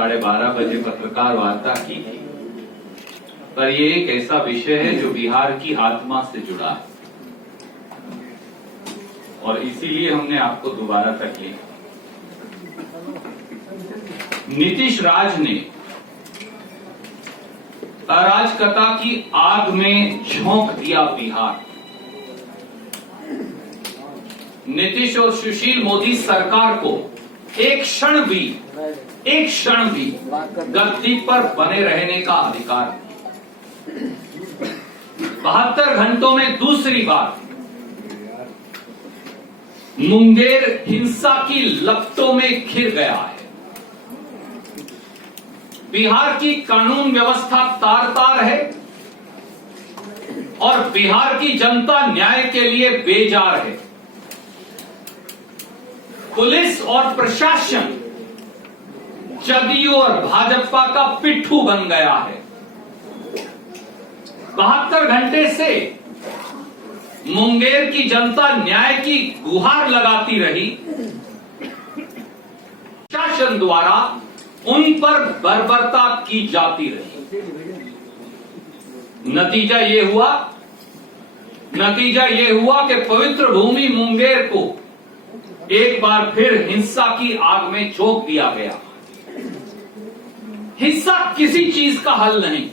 12:30 बजे पत्रकार वार्ता की थी, पर ये एक ऐसा विषय है जो बिहार की आत्मा से जुड़ा है और इसीलिए हमने आपको दोबारा तक लिया। नीतीश राज ने अराजकता की आग में झोंक दिया बिहार। नीतीश और सुशील मोदी सरकार को एक क्षण भी गद्दी पर बने रहने का अधिकार। 72 घंटों में दूसरी बार मुंगेर हिंसा की लपटों में घिर गया है। बिहार की कानून व्यवस्था तार-तार है और बिहार की जनता न्याय के लिए बेजार है। पुलिस और प्रशासन जदयू और भाजपा का पिट्ठू बन गया है। 72 घंटे से मुंगेर की जनता न्याय की गुहार लगाती रही। शासन द्वारा उन पर बर्बरता की जाती रही। नतीजा ये हुआ कि पवित्र भूमि मुंगेर को एक बार फिर हिंसा की आग में झोंक दिया गया। हिंसा किसी चीज का हल नहीं।